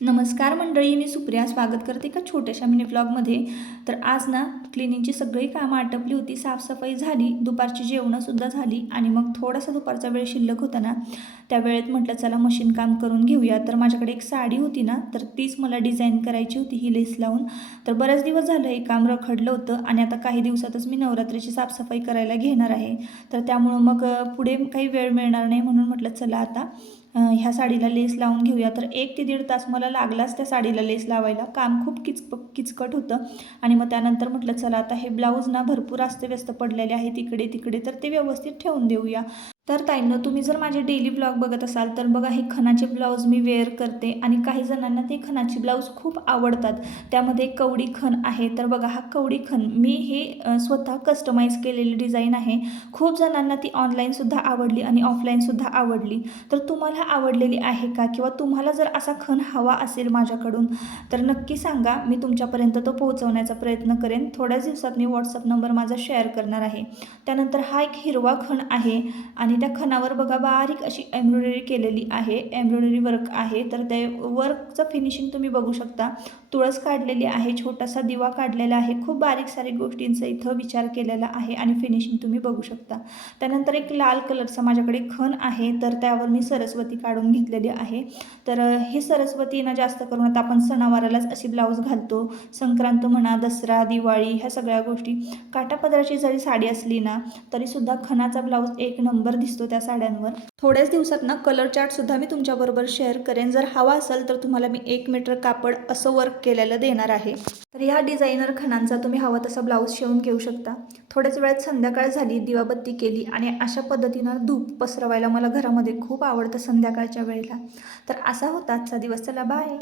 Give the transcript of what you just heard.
नमस्कार मंडळी, मी सुप्रिया स्वागत करते एका छोट्याशा मिनी व्लॉगमध्ये. तर आज ना क्लिनिंगची सगळी कामं आटपली होती, साफसफाई झाली, दुपारची जेवणंसुद्धा झाली आणि मग थोडासा दुपारचा वेळ शिल्लक होता ना, त्या वेळेत म्हटलं चला मशीन काम करून घेऊया. तर माझ्याकडे एक साडी होती ना, तर तीच मला डिझाईन करायची होती ही लेस लावून. तर बरेच दिवस झालं हे काम रखडलं होतं आणि आता काही दिवसातच मी नवरात्रीची साफसफाई करायला घेणार आहे. तर त्यामुळं मग पुढे काही वेळ मिळणार नाही म्हणून म्हटलं चला आता ह्या साडीला लेस लावून घेऊया. तर 1 ते 1.5 तास मला लागलाच त्या साडीला लेस लावायला. काम खूप किचकट होतं आणि मग त्यानंतर म्हटलं चला आता हे ब्लाऊज ना भरपूर अस्तव्यस्त पडलेले आहेत इकडे तिकडे, तर ते व्यवस्थित ठेवून देऊया. तर ताईंनो, तुम्ही जर माझे डेली ब्लॉग बघत असाल तर बघा, हे खणाचे ब्लाऊज मी वेअर करते आणि काही जणांना ते खणाची ब्लाऊज खूप आवडतात. त्यामध्ये कवडी खण आहे. तर बघा, हा कवडी खण मी हे स्वतः कस्टमाइज केलेली डिझाईन आहे. खूप जणांना ती ऑनलाईनसुद्धा आवडली आणि ऑफलाईनसुद्धा आवडली. तर तुम्हाला आवडलेली आहे का? किंवा तुम्हाला जर असा खण हवा असेल माझ्याकडून तर नक्की सांगा. मी तुमच्यापर्यंत तो पोहोचवण्याचा प्रयत्न करेन. थोड्याच दिवसात मी व्हॉट्सअप नंबर माझा शेअर करणार आहे. त्यानंतर हा एक हिरवा खण आहे आणि त्या खणावर बघा बारीक अशी एम्ब्रॉयडरी केलेली आहे, एम्ब्रॉयडरी वर्क आहे. तर ते वर्कचं फिनिशिंग तुम्ही बघू शकता. तुळस काढलेली आहे, छोटासा दिवा काढलेला आहे. खूप बारीक सारीक गोष्टींचा इथं विचार केलेला आहे आणि फिनिशिंग तुम्ही बघू शकता. त्यानंतर एक लाल कलरचा माझ्याकडे खण आहे, तर त्यावर मी सरस्वती काढून घेतलेली आहे. तर हे सरस्वती ना जास्त करून आता आपण सणावारालाच अशी ब्लाऊज घालतो. संक्रांत म्हणा, दसरा, दिवाळी, ह्या सगळ्या गोष्टी. काठापदराची जरी साडी असली ना तरीसुद्धा खणाचा ब्लाऊज एक नंबर दिसतो त्या साड्यांवर. थोड्याच दिवसात ना कलर चार्टसुद्धा मी तुमच्याबरोबर शेअर करेन. जर हवा असेल तर तुम्हाला मी 1 मीटर कापड असं वर्क केलेलं देणार आहे. तर ह्या डिझायनर खणांचा तुम्ही हवा तसा ब्लाऊज शिवून घेऊ शकता. थोड्याच वेळात संध्याकाळ झाली, दिवाबत्ती केली आणि अशा पद्धतीनं धूप पसरवायला मला घरामध्ये खूप आवडतं संध्याकाळच्या वेळेला. तर असा होता आजचा दिवस. चला बाय.